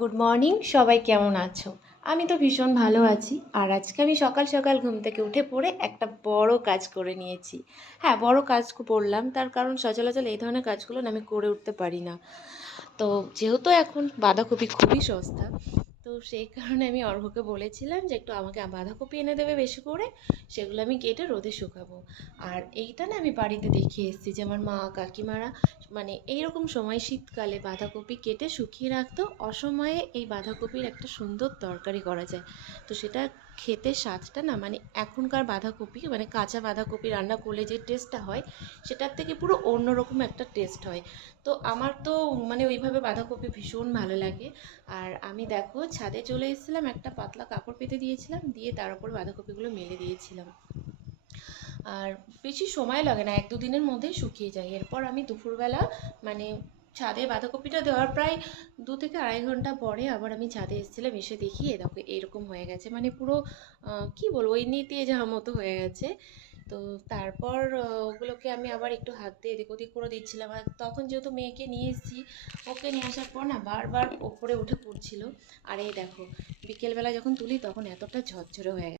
Good morning সবাই কেমন আছো? আমি তো ভীষণ ভালো আছি। আর আজকে আমি সকাল সকাল ঘুম থেকে উঠে পড়ে একটা বড় কাজ করে নিয়েছি। হ্যাঁ বড় কাজ করলাম তার কারণ সচলাচল এই ধরনের কাজগুলো আমি করে উঠতে পারি না। তো যেহেতু এখন বাঁধাকপি খুবই সস্তা তো সেই কারণে আমি অর্ঘ্যকে বলেছিলাম যে একটু আমাকে বাঁধাকপি এনে দেবে বেশি করে, সেগুলো আমি কেটে রোদে শুকাবো। আর এইটা না আমি বাড়িতে দেখে এসেছি যে আমার মা, কাকিমারা মানে এইরকম সময় শীতকালে বাঁধাকপি কেটে শুকিয়ে রাখতো, অসময়ে এই বাঁধাকপির একটা সুন্দর তরকারি করা যায়। তো সেটা খেতে স্বাদটা না মানে এখনকার বাঁধাকপি মানে কাঁচা বাঁধাকপি রান্না করলে যে টেস্টটা হয়, সেটার থেকে পুরো অন্যরকম একটা টেস্ট হয়। তো আমার তো মানে ওইভাবে বাঁধাকপি ভীষণ ভালো লাগে। আর আমি দেখো ছাদে চলে এসেছিলাম, একটা পাতলা কাপড় পেতে দিয়েছিলাম, দিয়ে তার উপর বাঁধাকপিগুলো মেলে দিয়েছিলাম। আর বেশি সময় লাগে না, এক দু দিনের মধ্যেই শুকিয়ে যায়। এরপর আমি দুপুরবেলা মানে ছাদে বাঁধাকপিটা দেওয়ার প্রায় দু থেকে আড়াই ঘণ্টা পরে আবার আমি ছাদে এসেছিলাম, এসে দেখি দেখো, এরকম হয়ে গেছে। মানে পুরো কি বলব, ওই নিতে যাওয়ার মতো হয়ে গেছে। তো তারপর ওগুলোকে আমি আবার একটু হাত দিয়ে এদিক ওদিক করে দিচ্ছিলাম। আর তখন যেহেতু মেয়েকে নিয়ে এসেছি, ওকে নিয়ে আসার পর না বারবার ওপরে উঠে পড়ছিল। আর এই দেখো, বিকেলবেলা যখন তুলি তখন এতটা ঝরঝরে হয়ে গেছে।